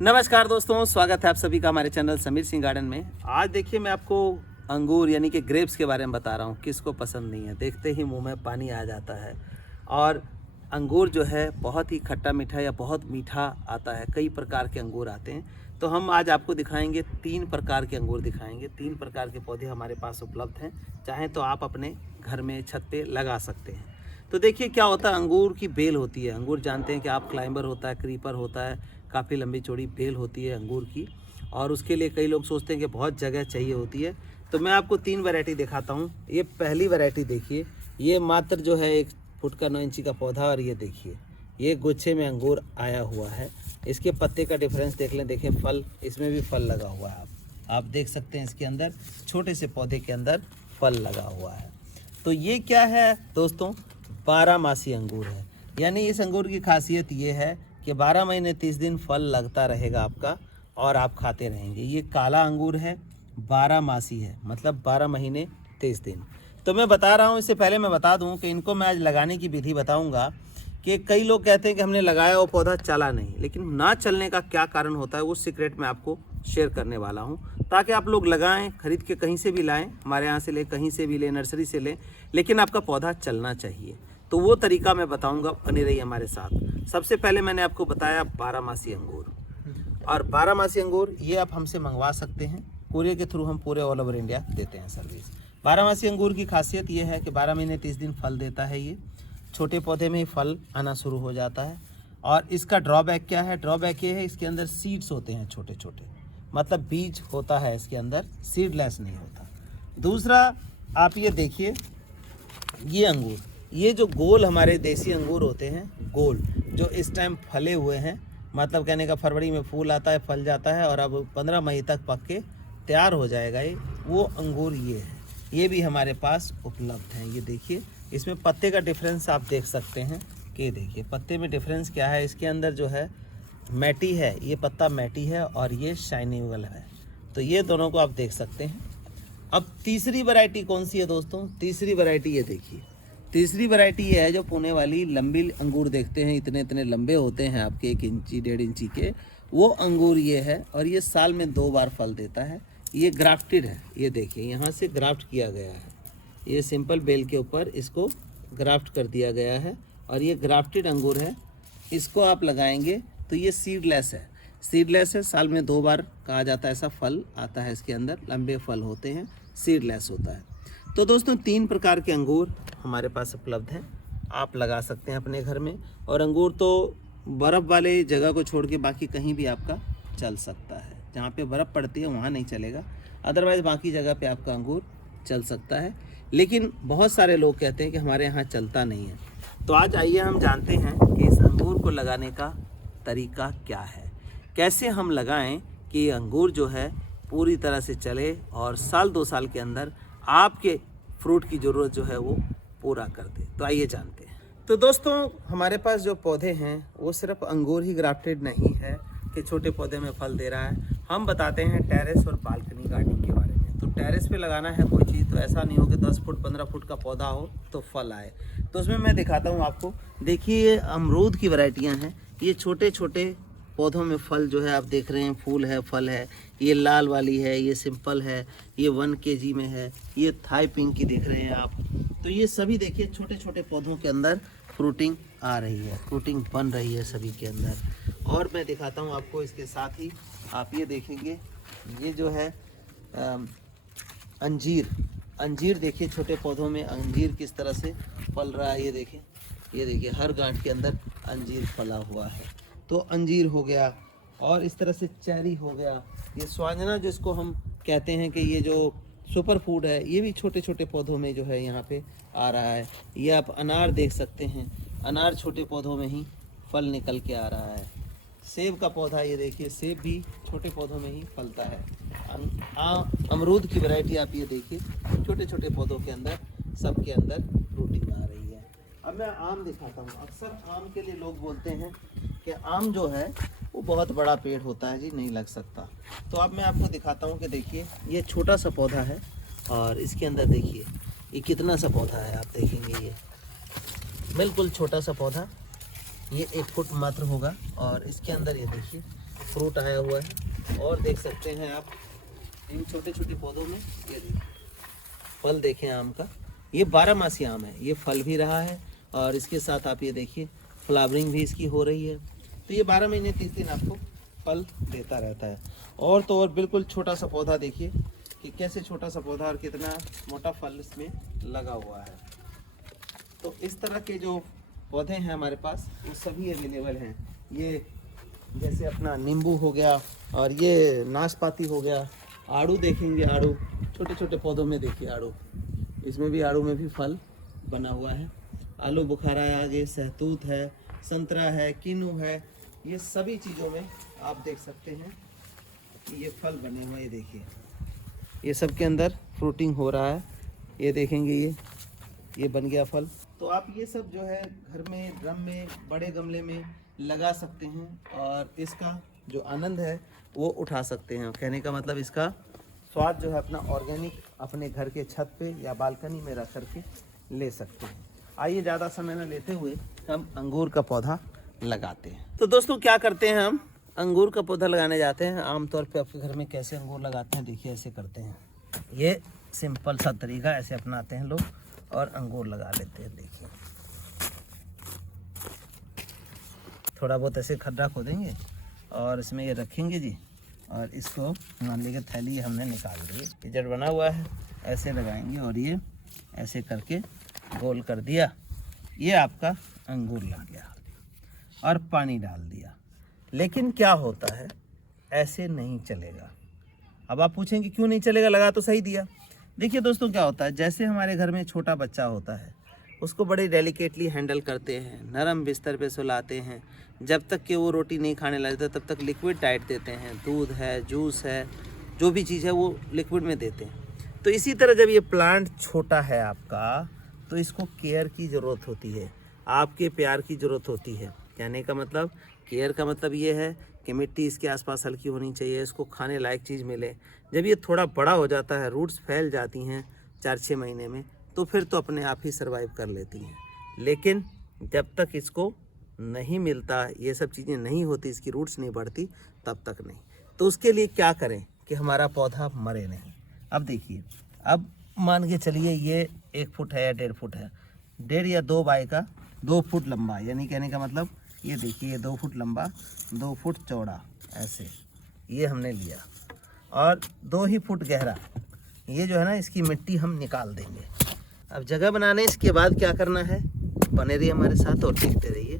नमस्कार दोस्तों, स्वागत है आप सभी का हमारे चैनल समीर सिंह गार्डन में। आज देखिए मैं आपको अंगूर यानी कि ग्रेप्स के बारे में बता रहा हूँ। किसको पसंद नहीं है, देखते ही मुंह में पानी आ जाता है। और अंगूर जो है बहुत ही खट्टा मीठा या बहुत मीठा आता है। कई प्रकार के अंगूर आते हैं, तो हम आज आपको दिखाएंगे 3 प्रकार के अंगूर दिखाएंगे। 3 प्रकार के पौधे हमारे पास उपलब्ध हैं, चाहें तो आप अपने घर में छत पे लगा सकते हैं। तो देखिए क्या होता है, अंगूर की बेल होती है। अंगूर जानते हैं कि आप क्लाइंबर होता है, क्रीपर होता है, काफ़ी लंबी चौड़ी बेल होती है अंगूर की। और उसके लिए कई लोग सोचते हैं कि बहुत जगह चाहिए होती है। तो मैं आपको 3 वैरायटी दिखाता हूँ। ये पहली वैरायटी देखिए, ये मात्र जो है 1 फुट का 9 इंची का पौधा। और ये देखिए ये गुच्छे में अंगूर आया हुआ है। इसके पत्ते का डिफरेंस देख लें, देखें फल, इसमें भी फल लगा हुआ है। आप देख सकते हैं इसके अंदर छोटे से पौधे के अंदर फल लगा हुआ है। तो ये क्या है दोस्तों, 12 मासी अंगूर है। यानी इस अंगूर की खासियत ये है कि 12 महीने 30 दिन फल लगता रहेगा आपका और आप खाते रहेंगे। ये काला अंगूर है, 12 मासी है, मतलब 12 महीने 30 दिन। तो मैं बता रहा हूँ, इससे पहले मैं बता दूँ कि इनको मैं आज लगाने की विधि बताऊँगा। कि कई लोग कहते हैं कि हमने लगाया वो पौधा चला नहीं, लेकिन ना चलने का क्या कारण होता है वो सीक्रेट मैं आपको शेयर करने वाला हूँ, ताकि आप लोग लगाएं, खरीद के कहीं से भी लाएं, हमारे यहाँ से ले, कहीं से भी ले, नर्सरी से लें, लेकिन आपका पौधा चलना चाहिए। तो वो तरीका मैं बताऊंगा, बनी रही हमारे साथ। सबसे पहले मैंने आपको बताया 12 मासी अंगूर। और 12 मासी अंगूर ये आप हमसे मंगवा सकते हैं, कुरियर के थ्रू हम पूरे ऑल ओवर इंडिया देते हैं सर्विस। 12 मासी अंगूर की खासियत ये है कि 12 महीने 30 दिन फल देता है। ये छोटे पौधे में ही फल आना शुरू हो जाता है। और इसका ड्रॉबैक क्या है, ड्रॉबैक ये है इसके अंदर सीड्स होते हैं छोटे छोटे, मतलब बीज होता है इसके अंदर, सीडलेस नहीं होता। दूसरा आप ये देखिए, ये अंगूर, ये जो गोल हमारे देसी अंगूर होते हैं, गोल जो इस टाइम फले हुए हैं, मतलब कहने का फरवरी में फूल आता है, फल जाता है और अब 15 मई तक पक के तैयार हो जाएगा ये, वो अंगूर ये है। ये भी हमारे पास उपलब्ध हैं। ये देखिए इसमें पत्ते का डिफरेंस आप देख सकते हैं कि देखिए पत्ते में डिफरेंस क्या है। इसके अंदर जो है मैटी है, ये पत्ता मैटी है और ये शाइनिंगल है। तो ये दोनों को आप देख सकते हैं। अब तीसरी वैरायटी कौन सी है दोस्तों, तीसरी वैरायटी ये देखिए। तीसरी वैरायटी ये है जो पुणे वाली लंबी अंगूर देखते हैं, इतने इतने लंबे होते हैं आपके 1 इंची 1.5 इंची के, वो अंगूर ये है। और ये साल में 2 बार फल देता है। ये ग्राफ्टेड है, ये देखिए यहाँ से ग्राफ्ट किया गया है। ये सिंपल बेल के ऊपर इसको ग्राफ्ट कर दिया गया है और ये ग्राफ्टेड अंगूर है। इसको आप लगाएंगे तो ये सीडलेस है, सीडलेस है, साल में 2 बार कहा जाता है, ऐसा फल आता है इसके अंदर, लंबे फल होते हैं, सीडलेस होता है। तो दोस्तों 3 प्रकार के अंगूर हमारे पास उपलब्ध हैं, आप लगा सकते हैं अपने घर में। और अंगूर तो बर्फ़ वाले जगह को छोड़ के बाकी कहीं भी आपका चल सकता है। जहाँ पे बर्फ़ पड़ती है वहाँ नहीं चलेगा, अदरवाइज़ बाकी जगह पे आपका अंगूर चल सकता है। लेकिन बहुत सारे लोग कहते हैं कि हमारे यहाँ चलता नहीं है। तो आज आइए हम जानते हैं कि इस अंगूर को लगाने का तरीका क्या है, कैसे हम लगाएं कि अंगूर जो है पूरी तरह से चले और साल 2 साल के अंदर आपके फ्रूट की ज़रूरत जो है वो पूरा कर दे। तो आइए जानते हैं। तो दोस्तों हमारे पास जो पौधे हैं वो सिर्फ अंगूर ही ग्राफ्टेड नहीं है कि छोटे पौधे में फल दे रहा है। हम बताते हैं टेरेस और बालकनी गार्डनिंग के बारे में। तो टेरेस पे लगाना है कोई चीज़ तो ऐसा नहीं हो कि 10 फुट 15 फुट का पौधा हो तो फल आए। तो उसमें मैं दिखाता हूँ आपको। देखिए ये अमरूद की वैरायटियाँ हैं। ये छोटे छोटे पौधों में फल जो है आप देख रहे हैं, फूल है, फल है। ये लाल वाली है, ये सिंपल है, ये 1 kg में है, ये थाई पिंक की देख रहे हैं आप। तो ये सभी देखिए छोटे छोटे पौधों के अंदर फ्रूटिंग आ रही है, फ्रूटिंग बन रही है सभी के अंदर। और मैं दिखाता हूँ आपको इसके साथ ही, आप ये देखेंगे, ये जो है अंजीर, अंजीर देखिए छोटे पौधों में अंजीर किस तरह से फल रहा है। ये देखिए हर गांठ के अंदर अंजीर फला हुआ है। तो अंजीर हो गया, और इस तरह से चेरी हो गया। ये स्वांजना जिसको हम कहते हैं कि ये जो सुपर फूड है, ये भी छोटे छोटे पौधों में जो है यहाँ पे आ रहा है। ये आप अनार देख सकते हैं, अनार छोटे पौधों में ही फल निकल के आ रहा है। सेब का पौधा ये देखिए, सेब भी छोटे पौधों में ही फलता है। अमरूद की वैरायटी आप ये देखिए, छोटे छोटे पौधों के अंदर सबके अंदर फ्रूटिंग आ रही है। अब मैं आम दिखाता हूँ। अक्सर आम के लिए लोग बोलते हैं कि आम जो है वो बहुत बड़ा पेड़ होता है जी, नहीं लग सकता। तो अब मैं आपको दिखाता हूँ कि देखिए ये छोटा सा पौधा है और इसके अंदर देखिए ये कितना सा पौधा है। आप देखेंगे ये बिल्कुल छोटा सा पौधा, ये 1 फुट मात्र होगा। और इसके अंदर ये देखिए फ्रूट आया हुआ है। और देख सकते हैं आप इन छोटे छोटे पौधों में ये देखिए फल देखें आम का। ये 12 मासी आम है, ये फल भी रहा है और इसके साथ आप ये देखिए फ्लावरिंग भी इसकी हो रही है। तो ये 12 महीने 30 दिन आपको फल देता रहता है। और तो और बिल्कुल छोटा सा पौधा देखिए कि कैसे छोटा सा पौधा और कितना मोटा फल इसमें लगा हुआ है। तो इस तरह के जो पौधे हैं हमारे पास वो सभी अवेलेबल हैं। ये जैसे अपना नींबू हो गया और ये नाशपाती हो गया। आड़ू देखेंगे, आड़ू छोटे छोटे पौधों में देखिए आड़ू, इसमें भी आड़ू में भी फल बना हुआ है। आलू बुखारा है, आगे सहतूत है, संतरा है, किन्नू है, ये सभी चीज़ों में आप देख सकते हैं कि ये फल बने हुए हैं। ये देखिए ये सब के अंदर फ्रूटिंग हो रहा है। ये देखेंगे ये बन गया फल। तो आप ये सब जो है घर में, ड्रम में, बड़े गमले में लगा सकते हैं और इसका जो आनंद है वो उठा सकते हैं। कहने का मतलब इसका स्वाद जो है अपना ऑर्गेनिक अपने घर के छत पे या बालकनी में रख करके ले सकते हैं। आइए ज़्यादा समय न लेते हुए हम अंगूर का पौधा लगाते हैं। तो दोस्तों क्या करते हैं, हम अंगूर का पौधा लगाने जाते हैं। आमतौर पे आपके घर में कैसे अंगूर लगाते हैं देखिए, ऐसे करते हैं। ये सिंपल सा तरीका ऐसे अपनाते हैं लोग और अंगूर लगा लेते हैं। देखिए थोड़ा बहुत ऐसे खड्डा खोदेंगे और इसमें ये रखेंगे जी, और इसको मान लीजिए थैली हमने निकाल दी, ये जड़ बना हुआ है, ऐसे लगाएंगे और ये ऐसे करके गोल कर दिया, ये आपका अंगूर लग गया और पानी डाल दिया। लेकिन क्या होता है, ऐसे नहीं चलेगा। अब आप पूछेंगे क्यों नहीं चलेगा, लगा तो सही दिया। देखिए दोस्तों क्या होता है, जैसे हमारे घर में छोटा बच्चा होता है उसको बड़े डेलिकेटली हैंडल करते हैं, नरम बिस्तर पे सुलाते हैं। जब तक कि वो रोटी नहीं खाने लगता तब तक लिक्विड डाइट देते हैं, दूध है, जूस है, जो भी चीज़ है वो लिक्विड में देते हैं। तो इसी तरह जब ये प्लांट छोटा है आपका तो इसको केयर की ज़रूरत होती है, आपके प्यार की ज़रूरत होती है। कहने का मतलब, केयर का मतलब ये है कि मिट्टी इसके आसपास हल्की होनी चाहिए, इसको खाने लायक चीज़ मिले। जब ये थोड़ा बड़ा हो जाता है, रूट्स फैल जाती हैं 4-6 महीने में, तो फिर तो अपने आप ही सर्वाइव कर लेती हैं। लेकिन जब तक इसको नहीं मिलता, ये सब चीज़ें नहीं होती, इसकी रूट्स नहीं बढ़ती, तब तक नहीं। तो उसके लिए क्या करें कि हमारा पौधा मरे नहीं। अब देखिए, अब मान के चलिए ये 1 फुट है या 1.5 फुट है, 1.5 या 2 बाय का 2 फुट लंबा, यानी कहने का मतलब ये देखिए 2 फुट लंबा 2 फुट चौड़ा, ऐसे ये हमने लिया और 2 ही फुट गहरा। ये जो है ना, इसकी मिट्टी हम निकाल देंगे। अब जगह बनाने इसके बाद क्या करना है, बने रहिए हमारे साथ और देखते रहिए।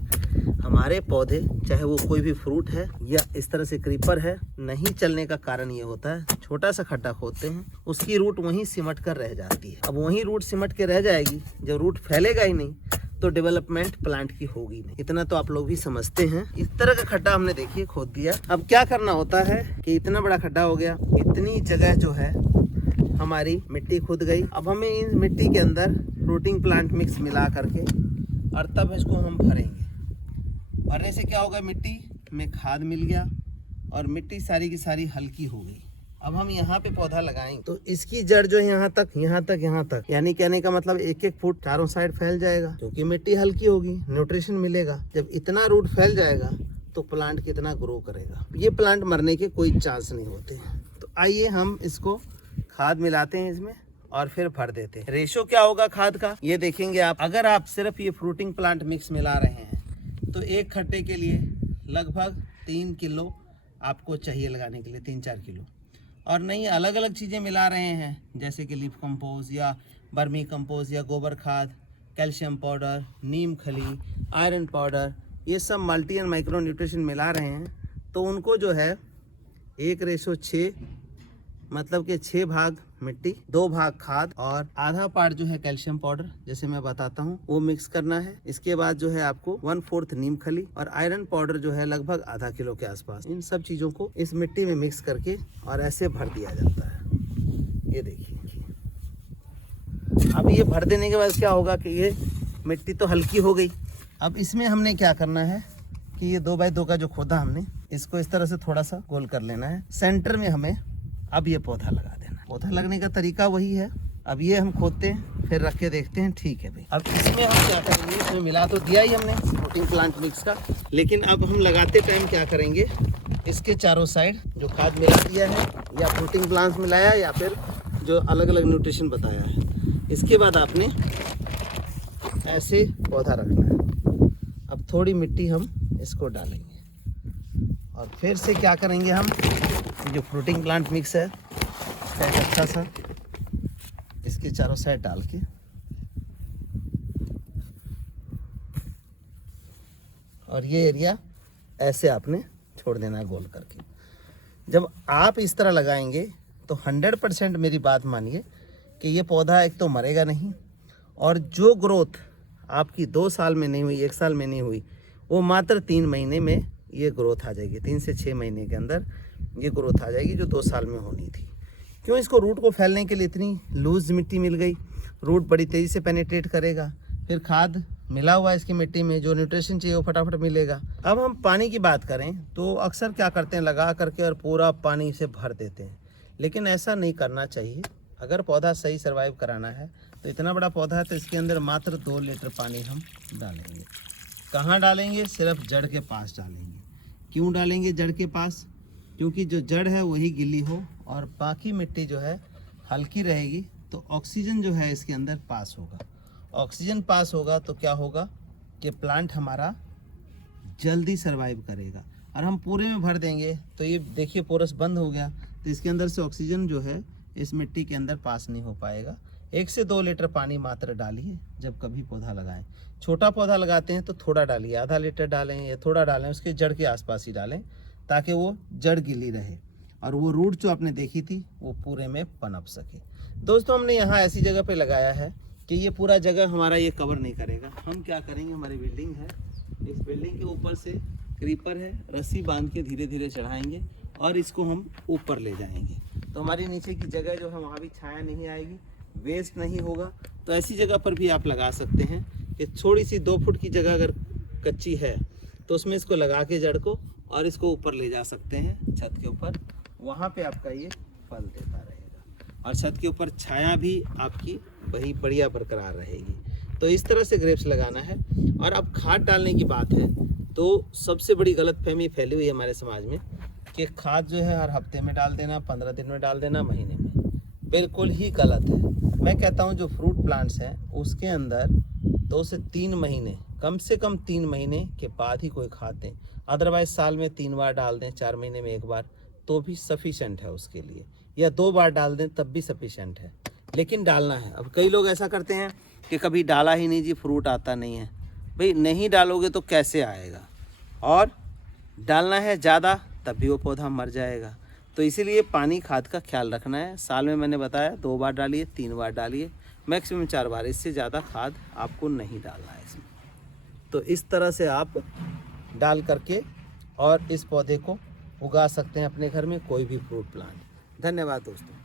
हमारे पौधे, चाहे वो कोई भी फ्रूट है या इस तरह से क्रीपर है, नहीं चलने का कारण ये होता है, छोटा सा खड्डा खोदते हैं, उसकी रूट वहीं सिमट कर रह जाती है। अब वहीं रूट सिमट के रह जाएगी, जब रूट फैलेगा ही नहीं तो डेवलपमेंट प्लांट की होगी नहीं। इतना तो आप लोग भी समझते हैं। इस तरह का खड्डा हमने देखिए खोद दिया। अब क्या करना होता है कि इतना बड़ा खड्डा हो गया, इतनी जगह जो है हमारी मिट्टी खुद गई। अब हमें इन मिट्टी के अंदर फ्रूटिंग प्लांट मिक्स मिला करके और तब इसको हम भरेंगे। भरने से क्या होगा, मिट्टी में खाद मिल गया और मिट्टी सारी की सारी हल्की हो गई। अब हम यहाँ पे पौधा लगाएंगे तो इसकी जड़ जो है यहाँ तक, यानी कहने का मतलब 1-1 फुट चारों साइड फैल जाएगा, क्योंकि मिट्टी हल्की होगी, न्यूट्रिशन मिलेगा। जब इतना रूट फैल जाएगा तो प्लांट कितना ग्रो करेगा। ये प्लांट मरने के कोई चांस नहीं होते। तो आइए हम इसको खाद मिलाते हैं इसमें और फिर भर देते हैं। रेशो क्या होगा खाद का, ये देखेंगे आप। अगर आप सिर्फ ये फ्रूटिंग प्लांट मिक्स मिला रहे हैं तो एक खड्डे के लिए लगभग 3 किलो आपको चाहिए लगाने के लिए, 3-4 किलो। और नहीं अलग अलग चीज़ें मिला रहे हैं, जैसे कि लीफ कंपोज या बर्मी कंपोज या गोबर खाद, कैल्शियम पाउडर, नीम खली, आयरन पाउडर, ये सब मल्टी एंड माइक्रो न्यूट्रिशन मिला रहे हैं, तो उनको जो है 1:6, मतलब कि 6 भाग मिट्टी, 2 भाग खाद और आधा पार्ट जो है कैल्शियम पाउडर, जैसे मैं बताता हूँ, वो मिक्स करना है। इसके बाद जो है आपको 1/4 नीम खली और आयरन पाउडर जो है लगभग आधा किलो के आसपास। इन सब चीज़ों को इस मिट्टी में मिक्स करके और ऐसे भर दिया जाता है। ये देखिए, अब ये भर देने के बाद क्या होगा कि ये मिट्टी तो हल्की हो गई। अब इसमें हमने क्या करना है कि ये 2x2 का जो खोदा हमने, इसको इस तरह से थोड़ा सा गोल कर लेना है। सेंटर में हमें अब ये पौधा लगा देना। पौधा लगने का तरीका वही है। अब ये हम खोदते हैं, फिर रख के देखते हैं, ठीक है भाई। अब इसमें हम क्या करेंगे, इसमें मिला तो दिया ही हमने फ्रूटिंग प्लांट मिक्स का, लेकिन अब हम लगाते टाइम क्या करेंगे इसके चारों साइड जो खाद मिला दिया है या फ्रूटिंग प्लांट्स मिलाया या फिर जो अलग अलग न्यूट्रिशन बताया है। इसके बाद आपने ऐसे पौधा रखना है। अब थोड़ी मिट्टी हम इसको डालेंगे और फिर से क्या करेंगे, हम जो फ्रूटिंग प्लांट मिक्स है उसका एक अच्छा सा इसके चारों साइड डाल के और ये एरिया ऐसे आपने छोड़ देना है गोल करके। जब आप इस तरह लगाएंगे तो 100% मेरी बात मानिए कि ये पौधा एक तो मरेगा नहीं, और जो ग्रोथ आपकी 2 साल में नहीं हुई, 1 साल में नहीं हुई, वो मात्र 3 महीने में ये ग्रोथ आ जाएगी। 3 से 6 महीने के अंदर ये ग्रोथ आ जाएगी जो 2 साल में होनी थी। क्यों? इसको रूट को फैलने के लिए इतनी लूज मिट्टी मिल गई, रूट बड़ी तेज़ी से पेनिट्रेट करेगा, फिर खाद मिला हुआ है इसकी मिट्टी में, जो न्यूट्रिशन चाहिए वो फटाफट मिलेगा। अब हम पानी की बात करें तो अक्सर क्या करते हैं, लगा करके और पूरा पानी से भर देते हैं, लेकिन ऐसा नहीं करना चाहिए। अगर पौधा सही सर्वाइव कराना है तो इतना बड़ा पौधा है तो इसके अंदर मात्र 2 लीटर पानी हम डालेंगे। कहाँ डालेंगे? सिर्फ जड़ के पास डालेंगे। क्यों डालेंगे जड़ के पास? क्योंकि जो जड़ है वही गिल्ली हो और बाकी मिट्टी जो है हल्की रहेगी, तो ऑक्सीजन जो है इसके अंदर पास होगा। ऑक्सीजन पास होगा तो क्या होगा कि प्लांट हमारा जल्दी सर्वाइव करेगा। और हम पूरे में भर देंगे तो ये देखिए पोरस बंद हो गया, तो इसके अंदर से ऑक्सीजन जो है इस मिट्टी के अंदर पास नहीं हो पाएगा। 1 से 2 लीटर पानी मात्र डालिए जब कभी पौधा लगाएं। छोटा पौधा लगाते हैं तो थोड़ा डालिए, आधा लीटर डालें या थोड़ा डालें, उसके जड़ के आसपास ही डालें ताकि वो जड़ गिली रहे और वो रूट जो आपने देखी थी वो पूरे में पनप सके। दोस्तों, हमने यहाँ ऐसी जगह पे लगाया है कि ये पूरा जगह हमारा ये कवर नहीं करेगा। हम क्या करेंगे, हमारी बिल्डिंग है, इस बिल्डिंग के ऊपर से क्रीपर है, रस्सी बांध के धीरे धीरे चढ़ाएंगे और इसको हम ऊपर ले जाएंगे, तो हमारी नीचे की जगह जो है वहाँ भी छाया नहीं आएगी, वेस्ट नहीं होगा। तो ऐसी जगह पर भी आप लगा सकते हैं कि थोड़ी सी 2 फुट की जगह अगर कच्ची है तो उसमें इसको लगा के जड़ को और इसको ऊपर ले जा सकते हैं छत के ऊपर, वहाँ पे आपका ये फल देता रहेगा और छत के ऊपर छाया भी आपकी वही बढ़िया बरकरार रहेगी। तो इस तरह से ग्रेप्स लगाना है। और अब खाद डालने की बात है तो सबसे बड़ी गलतफहमी फैली हुई है हमारे समाज में कि खाद जो है हर हफ्ते में डाल देना, 15 दिन में डाल देना, महीने में। बिल्कुल ही गलत है। मैं कहता हूँ जो फ्रूट प्लांट्स हैं उसके अंदर 2 से 3 महीने, कम से कम 3 महीने के बाद ही कोई खाद दें। अदरवाइज साल में 3 बार डाल दें, 4 महीने में 1 बार, तो भी सफिशेंट है उसके लिए, या 2 बार डाल दें तब भी सफिशेंट है, लेकिन डालना है। अब कई लोग ऐसा करते हैं कि कभी डाला ही नहीं जी, फ्रूट आता नहीं है। भाई नहीं डालोगे तो कैसे आएगा? और डालना है ज़्यादा तब भी वो पौधा मर जाएगा। तो इसीलिए पानी खाद का ख्याल रखना है। साल में मैंने बताया 2 बार डालिए, 3 बार डालिए, मैक्सिमम 4 बार, इससे ज़्यादा खाद आपको नहीं डालना है इसमें। तो इस तरह से आप डाल करके और इस पौधे को उगा सकते हैं अपने घर में, कोई भी फ्रूट प्लांट। धन्यवाद दोस्तों।